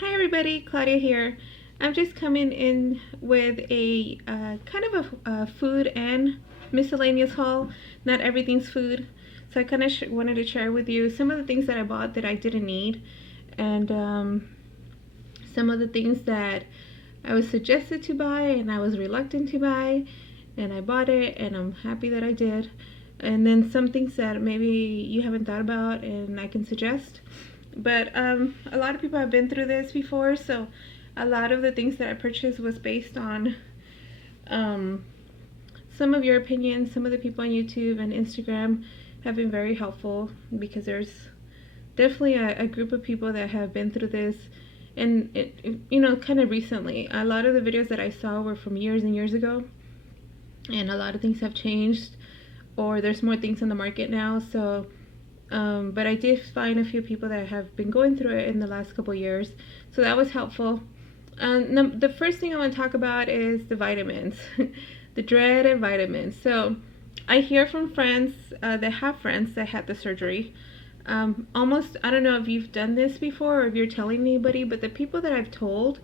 Hi everybody, Claudia here. I'm just coming in with a kind of a food and miscellaneous haul. Not everything's food. So I kind of wanted to share with you some of the things that I bought that I didn't need, and some of the things that I was suggested to buy and I was reluctant to buy, and I bought it and I'm happy that I did. And then some things that maybe you haven't thought about and I can suggest. But a lot of people have been through this before, so a lot of the things that I purchased was based on um, some of your opinions. Some of the people on YouTube and Instagram have been very helpful because there's definitely a group of people that have been through this, and kind of recently. A lot of the videos that I saw were from years and years ago, and a lot of things have changed, or there's more things on the market now. So but I did find a few people that have been going through it in the last couple years, so that was helpful. The first thing I want to talk about is the vitamins, the dreaded vitamins. So I hear from friends that have friends that had the surgery. Almost, I don't know if you've done this before or if you're telling anybody, but the people that I've told,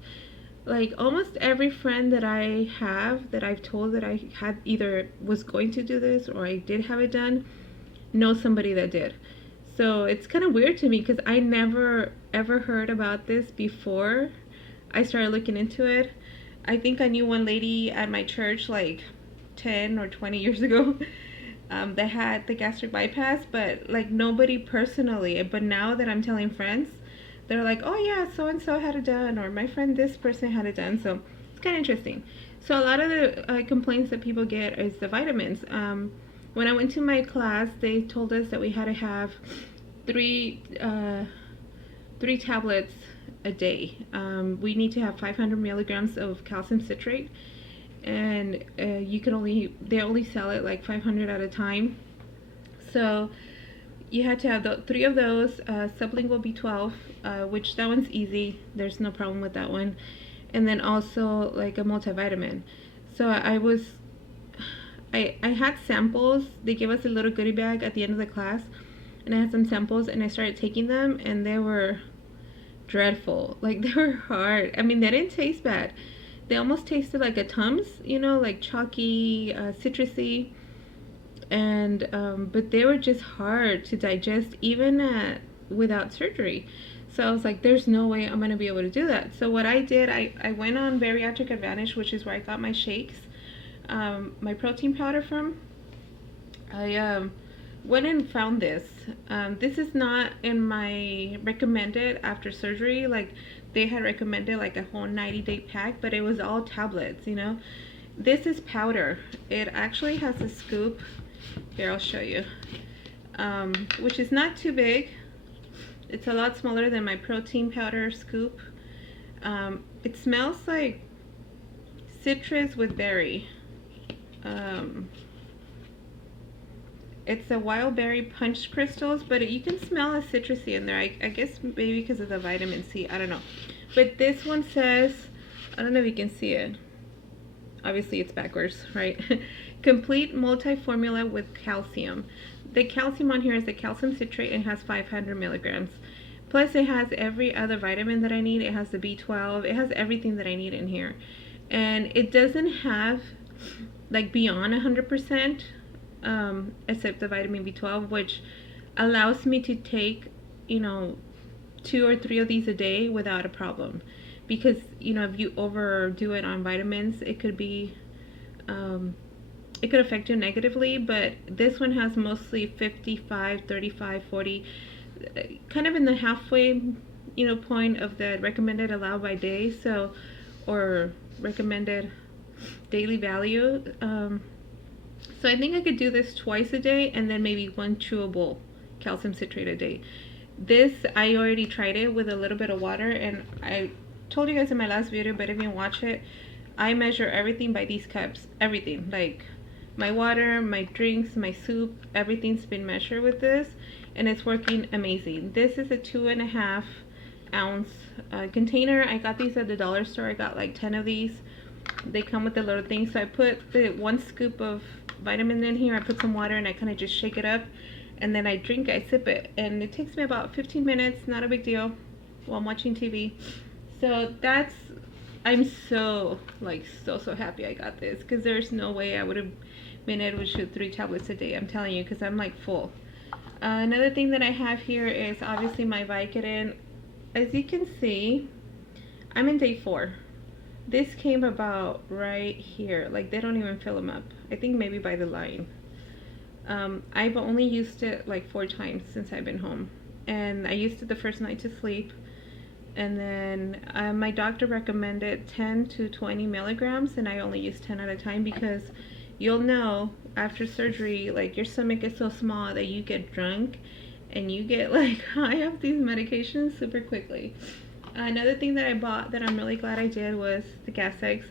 like almost every friend that I have that I've told that I had either was going to do this or I did have it done, know somebody that did. So it's kind of weird to me because I never ever heard about this before I started looking into it. I think I knew one lady at my church like 10 or 20 years ago that had the gastric bypass, but like nobody personally. But now that I'm telling friends, they're like, oh yeah, so and so had it done, or my friend this person had it done. So it's kind of interesting. So a lot of the complaints that people get is the vitamins. When I went to my class, they told us that we had to have three three tablets a day. We need to have 500 milligrams of calcium citrate, and you can only they only sell it like 500 at a time. So you had to have three of those, sublingual B12, which that one's easy. There's no problem with that one. And then also like a multivitamin. So I had samples. They gave us a little goodie bag at the end of the class, and I had some samples, and I started taking them, and they were dreadful. Like they were hard. I mean, they didn't taste bad. They almost tasted like a Tums, like chalky, citrusy, and but they were just hard to digest, even without surgery. So I was like, there's no way I'm gonna be able to do that. So what I did, I went on Bariatric Advantage, which is where I got my shakes, my protein powder from. I went and found this. This is not in my recommended after surgery. Like they had recommended like a whole 90-day pack, but it was all tablets. This is powder. It actually has a scoop. Here, I'll show you. Which is not too big. It's a lot smaller than my protein powder scoop. It smells like citrus with berry. It's a wild berry punch crystals, but you can smell a citrusy in there. I guess maybe because of the vitamin C. I don't know. But this one says, I don't know if you can see it. Obviously it's backwards, right? Complete multi-formula with calcium. The calcium on here is the calcium citrate and has 500 milligrams. Plus it has every other vitamin that I need. It has the B12. It has everything that I need in here. And it doesn't have like beyond 100%, except the vitamin B12, which allows me to take, 2 or 3 of these a day without a problem. Because, if you overdo it on vitamins, it could be, it could affect you negatively. But this one has mostly 55, 35, 40, kind of in the halfway, point of the recommended allowed by day. So, or recommended daily value. So I think I could do this twice a day, and then maybe one chewable calcium citrate a day. This, I already tried it with a little bit of water, and I told you guys in my last video, but if you watch it, I measure everything by these cups. Everything, like my water, my drinks, my soup, everything's been measured with this, and it's working amazing. This is a 2.5 ounce container. I got these at the dollar store. I got like 10 of these. They come with a little thing. So I put the 1 scoop of vitamin in here. I put some water, and I kind of just shake it up, and then I drink. I sip it, and it takes me about 15 minutes. Not a big deal while I'm watching TV. So that's, I'm so like so happy I got this, because there's no way I would have been able to shoot 3 tablets a day. I'm telling you, because I'm like full. Another thing that I have here is obviously my Vicodin. As you can see, I'm in day 4. This came about right here. Like, they don't even fill them up. I think maybe by the line. I've only used it like 4 times since I've been home. And I used it the first night to sleep. And then my doctor recommended 10 to 20 milligrams, and I only use 10 at a time, because you'll know after surgery, like, your stomach is so small that you get drunk and you get like high off these medications super quickly. Another thing that I bought that I'm really glad I did was the gas eggs.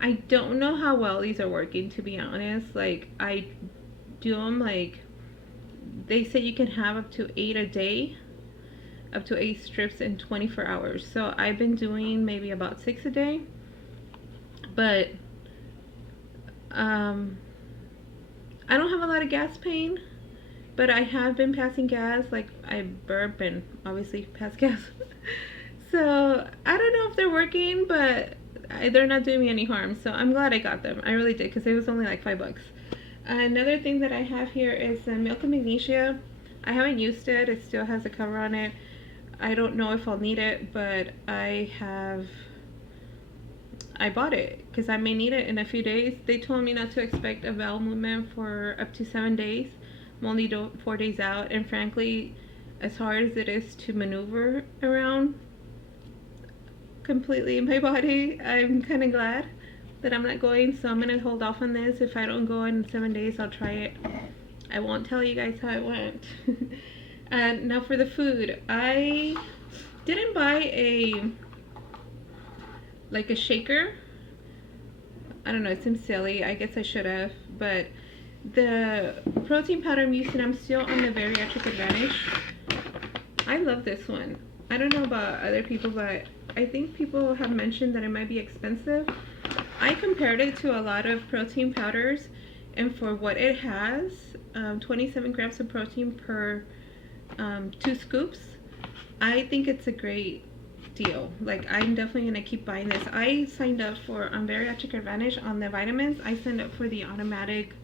I don't know how well these are working, to be honest. Like, I do them, like, they say you can have up to 8 a day, up to 8 strips in 24 hours. So I've been doing maybe about 6 a day, but I don't have a lot of gas pain, but I have been passing gas. Like, I burp and obviously pass gas. So I don't know if they're working, but they're not doing me any harm. So I'm glad I got them. I really did, because it was only like $5. Another thing that I have here is milk and magnesia. I haven't used it. It still has a cover on it. I don't know if I'll need it, but I bought it because I may need it in a few days. They told me not to expect a bowel movement for up to 7 days. I'm only 4 days out, and frankly, as hard as it is to maneuver around completely in my body, I'm kind of glad that I'm not going. So I'm gonna hold off on this. If I don't go in 7 days, I'll try it. I won't tell you guys how it went. And now for the food, I didn't buy a shaker. I don't know, it seems silly. I guess I should have, but the protein powder I'm using, I'm still on the Bariatric Advantage. I love this one. I don't know about other people, but I think people have mentioned that it might be expensive. I compared it to a lot of protein powders, and for what it has, 27 grams of protein per 2 scoops, I think it's a great deal. Like, I'm definitely gonna keep buying this. I signed up for on Bariatric Advantage on the vitamins. I signed up for the automatic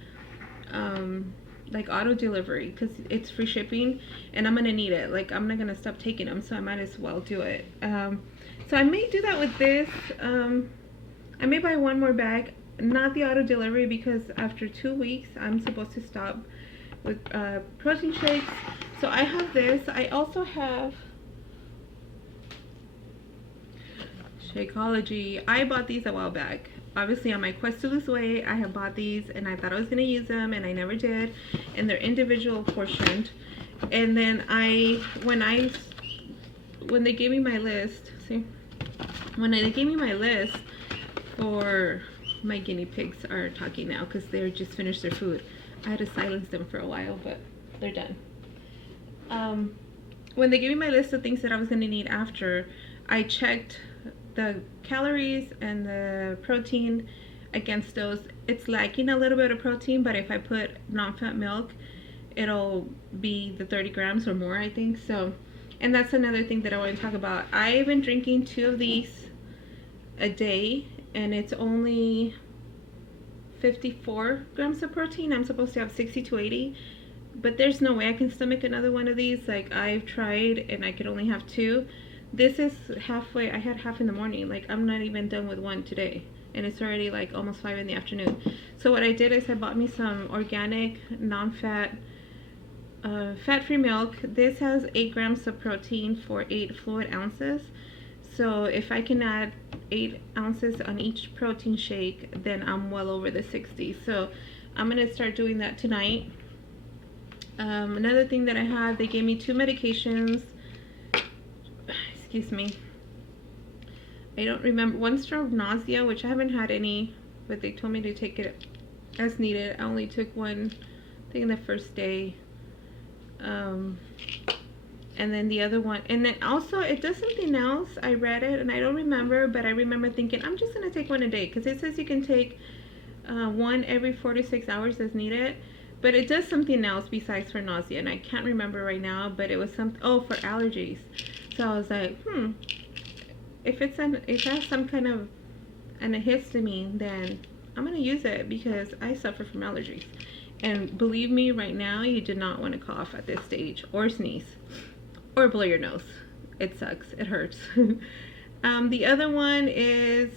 like auto delivery, because it's free shipping and I'm gonna need it. Like, I'm not gonna stop taking them, so I might as well do it. So I may do that with this. I may buy one more bag, not the auto delivery, because after 2 weeks I'm supposed to stop with protein shakes. So I have this. I also have Shakeology. I bought these a while back. Obviously, on my quest to lose weight, I have bought these, and I thought I was going to use them, and I never did. And they're individual portioned. And then when they gave me my list, when they gave me my list for, my guinea pigs are talking now because they just finished their food. I had to silence them for a while, but they're done. When they gave me my list of things that I was going to need after, I checked the calories and the protein against those. It's lacking a little bit of protein, but if I put non-fat milk, it'll be the 30 grams or more, I think. So, and that's another thing that I want to talk about. I've been drinking 2 of these a day, and it's only 54 grams of protein. I'm supposed to have 60 to 80, but there's no way I can stomach another one of these. Like, I've tried and I could only have 2. This is halfway. I had half in the morning. Like, I'm not even done with one today, and it's already like almost 5 in the afternoon. So what I did is I bought me some organic non-fat fat-free milk. This has 8 grams of protein for 8 fluid ounces. So if I can add 8 ounces on each protein shake, then I'm well over the 60. So I'm gonna start doing that tonight. Another thing that I had, they gave me 2 medications. Excuse me. I don't remember. One's for nausea, which I haven't had any, but they told me to take it as needed. I only took one, I think, the first day. And then the other one, and then also it does something else. I read it and I don't remember, but I remember thinking I'm just gonna take one a day, because it says you can take one every 4 to 6 hours as needed, but it does something else besides for nausea, and I can't remember right now, but it was something, oh, for allergies. So I was like, if it has some kind of antihistamine, then I'm gonna use it because I suffer from allergies. And believe me, right now, you do not want to cough at this stage or sneeze or blow your nose. It sucks. It hurts. The other one is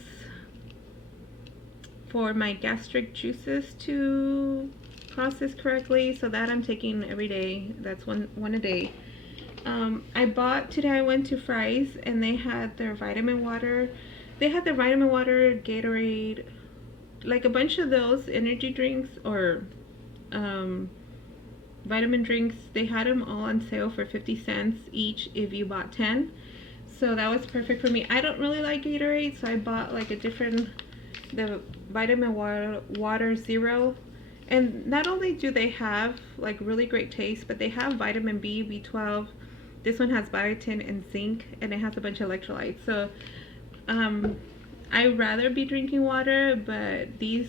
for my gastric juices to process correctly, so that I'm taking every day. That's one a day. I bought today. I went to Fry's and they had their vitamin water. They had their vitamin water, Gatorade, like a bunch of those energy drinks or vitamin drinks. They had them all on sale for 50 cents each if you bought 10. So that was perfect for me. I don't really like Gatorade, so I bought like the vitamin water zero. And not only do they have like really great taste, but they have vitamin B, B12. This one has biotin and zinc, and it has a bunch of electrolytes. So I'd rather be drinking water, but these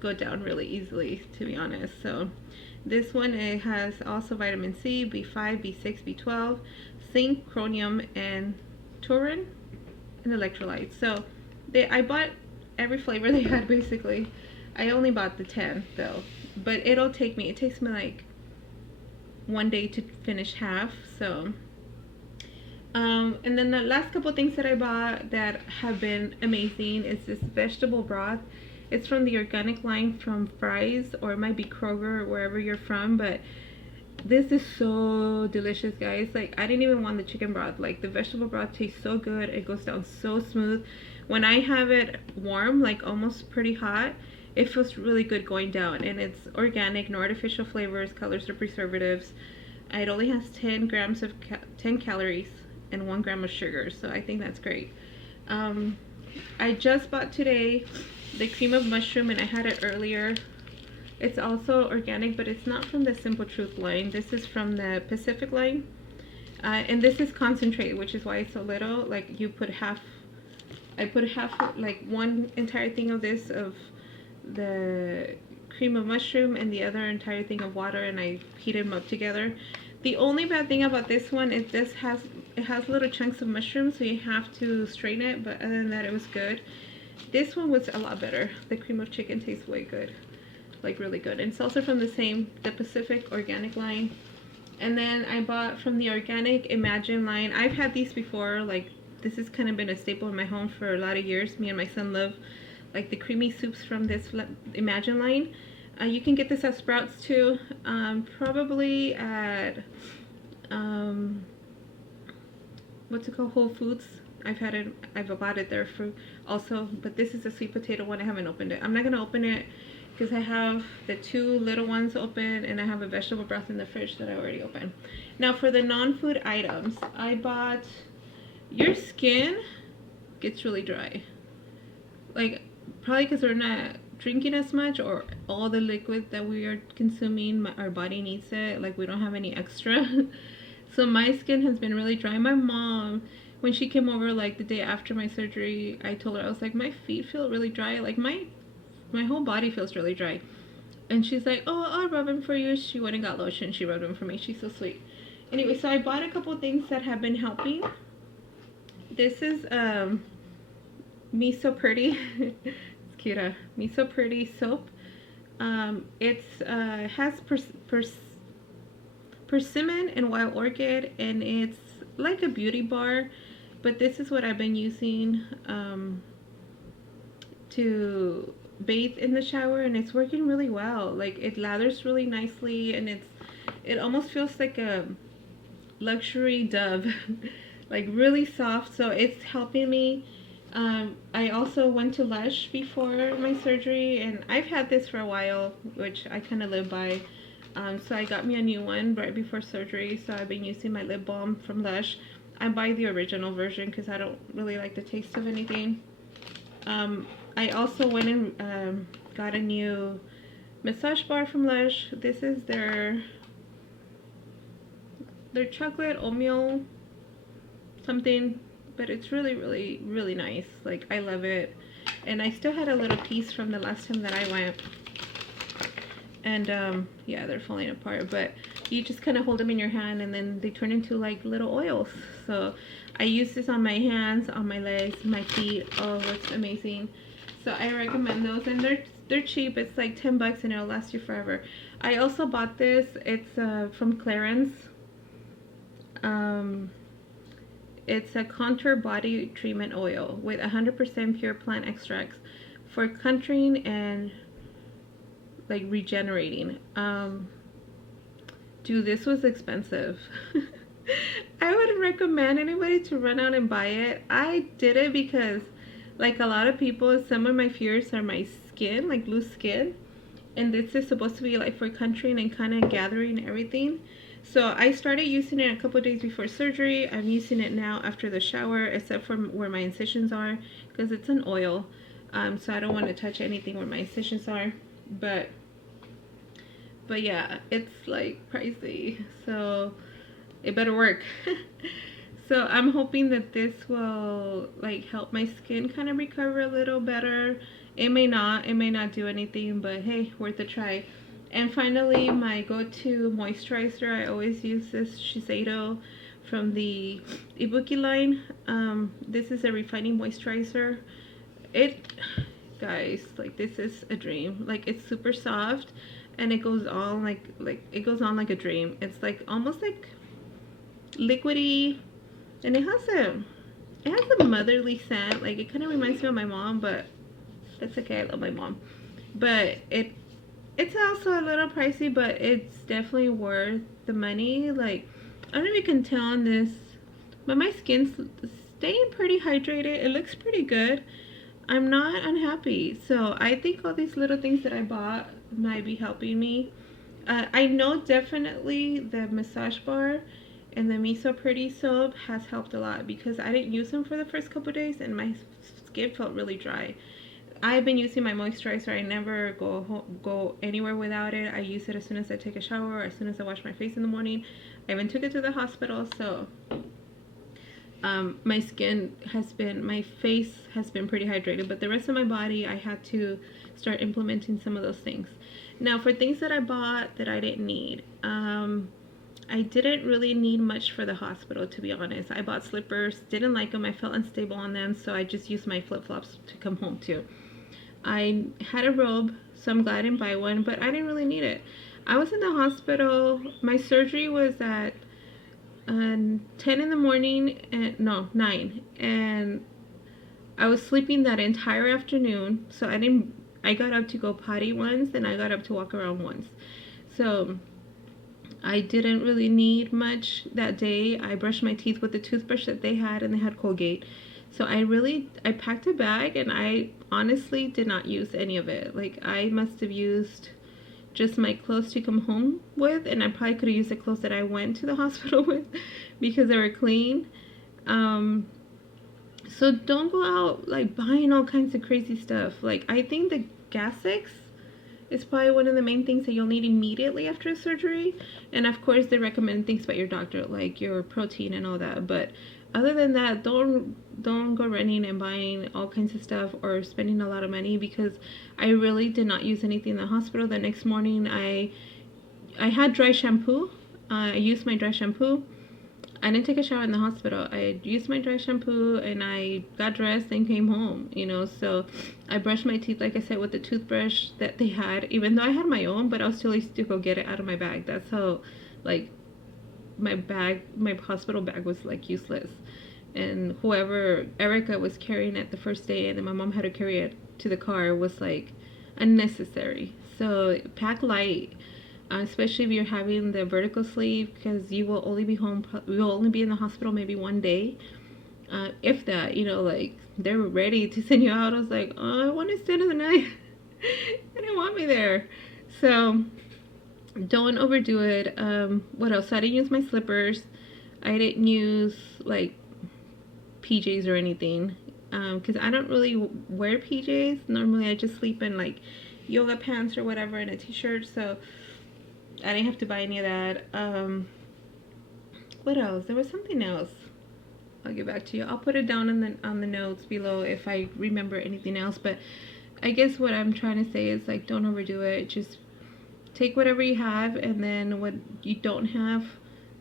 go down really easily, to be honest. So this one, it has also vitamin C, B5, B6, B12, zinc, chromium, and taurine, and electrolytes. So I bought every flavor they had basically. I only bought the 10 though, but it takes me like one day to finish half. So and then the last couple things that I bought that have been amazing is this vegetable broth. It's from the organic line from Fry's, or it might be Kroger, wherever you're from, but this is so delicious, guys. Like, I didn't even want the chicken broth. Like, the vegetable broth tastes so good. It goes down so smooth. When I have it warm, like almost pretty hot, it feels really good going down. And it's organic, no artificial flavors, colors, or preservatives. It only has 10 grams of 10 calories and 1 gram of sugar, so I think that's great. I just bought today the cream of mushroom, and I had it earlier. It's also organic, but it's not from the Simple Truth line. This is from the Pacific line, and this is concentrate, which is why it's so little. Like, you put half, I put half, like one entire thing of this, of the cream of mushroom, and the other entire thing of water, and I heated them up together. The only bad thing about this one is it has little chunks of mushroom, so you have to strain it, but other than that, it was good. This one was a lot better. The cream of chicken tastes way good, like really good. And it's also from the Pacific organic line. And then I bought from the organic Imagine line. I've had these before. Like, this has kind of been a staple in my home for a lot of years. Me and my son love like the creamy soups from this Imagine line. You can get this at Sprouts too, probably at what's it called, Whole Foods. I've bought it there for also, but this is a sweet potato one. I haven't opened it. I'm not gonna open it because I have the 2 little ones open, and I have a vegetable broth in the fridge that I already opened. Now for the non-food items, I bought, your skin gets really dry, like probably because we're not drinking as much, or all the liquid that we are consuming, our body needs it, like we don't have any extra. So my skin has been really dry. My mom, when she came over like the day after my surgery, I told her, I was like, my feet feel really dry, like my whole body feels really dry. And she's like, oh, I'll rub them for you. She went and got lotion, she rubbed them for me. She's so sweet. Anyway, so I bought a couple things that have been helping. This is Me So Pretty. It's cute. Me So Pretty soap. It's has persimmon and wild orchid, and it's like a beauty bar, but this is what I've been using to bathe in the shower, and it's working really well. Like, it lathers really nicely, and it almost feels like a luxury dove. Like, really soft, so it's helping me. I also went to Lush before my surgery, and I've had this for a while, which I kind of live by. So I got me a new one right before surgery, so I've been using my lip balm from Lush. I buy the original version because I don't really like the taste of anything. I also went and got a new massage bar from Lush. This is their chocolate oatmeal something, but it's really, really, really nice. Like, I love it. And I still had a little piece from the last time that I went. And yeah, they're falling apart, but you just kind of hold them in your hand, and then they turn into like little oils. So I use this on my hands, on my legs, my feet. Oh, it looks amazing. So I recommend those, and they're cheap. It's like 10 bucks and it'll last you forever. I also bought this. It's from Clarence. Um, it's a contour body treatment oil with 100% pure plant extracts for contouring and like regenerating. Dude, this was expensive. I wouldn't recommend anybody to run out and buy it. I did it because, like a lot of people, some of my fears are my skin, like loose skin. And this is supposed to be like for contouring and kind of gathering everything. So I started using it a couple days before surgery. I'm using it now after the shower, except for where my incisions are, because it's an oil. So I don't want to touch anything where my incisions are. But yeah, it's like pricey, so it better work. So I'm hoping that this will like help my skin kind of recover a little better. It may not do anything, but hey, worth a try. And finally, my go-to moisturizer, I always use this Shiseido from the Ibuki line. This is a refining moisturizer. It, guys, like this is a dream. Like it's super soft, and it goes on like it goes on like a dream. It's like almost like liquidy, and it has a motherly scent. Like it kind of reminds me of my mom, but that's okay. I love my mom, but it's also a little pricey, but it's definitely worth the money. Like I don't know if you can tell on this, but my skin's staying pretty hydrated. It looks pretty good. I'm not unhappy. So I think all these little things that I bought might be helping me. I know definitely the massage bar and the Miso Pretty soap has helped a lot because I didn't use them for the first couple days and my skin felt really dry. I've been using my moisturizer. I never go anywhere without it. I use it as soon as I take a shower or as soon as I wash my face in the morning. I even took it to the hospital, so my face has been pretty hydrated, but the rest of my body, I had to start implementing some of those things. Now, for things that I bought that I didn't need, I didn't really need much for the hospital, to be honest. I bought slippers, didn't like them, I felt unstable on them, so I just used my flip-flops to come home to. I had a robe, so I'm glad I didn't buy one, but I didn't really need it. I was in the hospital. My surgery was at 10 in the morning, and no, 9, and I was sleeping that entire afternoon, so I got up to go potty once, and I got up to walk around once. So I didn't really need much that day. I brushed my teeth with the toothbrush that they had, and they had Colgate. So I packed a bag, and I honestly did not use any of it. Like I must have used just my clothes to come home with, and I probably could have used the clothes that I went to the hospital with because they were clean. So don't go out like buying all kinds of crazy stuff. Like I think the Gas-X is probably one of the main things that you'll need immediately after surgery. And of course they recommend things by your doctor, like your protein and all that. But other than that, don't go running and buying all kinds of stuff or spending a lot of money, because I really did not use anything in the hospital. The next morning I had dry shampoo. I used my dry shampoo. I didn't take a shower in the hospital. I used my dry shampoo and I got dressed and came home, you know. So I brushed my teeth, like I said, with the toothbrush that they had, even though I had my own, but I was still used to go get it out of my bag. That's how, like, my hospital bag was like useless. And whoever Erica was carrying it the first day, and then my mom had to carry it to the car, was like unnecessary. So pack light, especially if you're having the vertical sleeve, because you will only be home. You will only be in the hospital maybe one day, if that. You know, like they're ready to send you out. I was like, oh, I want to stay the night. They didn't want me there, so don't overdo it. What else? So I didn't use my slippers. I didn't use like PJs or anything, because I don't really wear PJs. Normally I just sleep in like yoga pants or whatever and a t-shirt, so I didn't have to buy any of that. What else? There was something else. I'll get back to you. I'll put it down on the notes below if I remember anything else. But I guess what I'm trying to say is, like, don't overdo it. Just take whatever you have, and then what you don't have,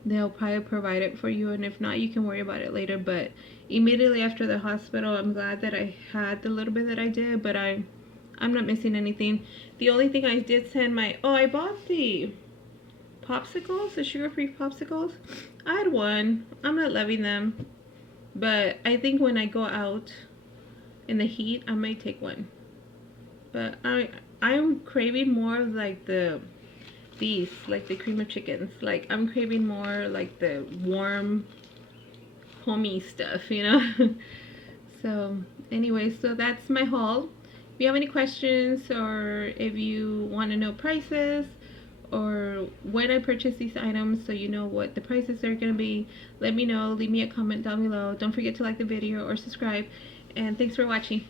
they'll probably provide it for you, and if not, you can worry about it later. But immediately after the hospital, I'm glad that I had the little bit that I did, but I'm not missing anything. The only thing I did send my, oh, I bought the popsicles, the sugar-free popsicles. I had one. I'm not loving them, but I think when I go out in the heat, I might take one. But I'm craving more of like these, like the cream of chickens. Like I'm craving more like the warm, homey stuff, you know. So anyway, so that's my haul. If you have any questions, or if you want to know prices, or when I purchase these items, so you know what the prices are going to be, let me know. Leave me a comment down below. Don't forget to like the video or subscribe. And thanks for watching.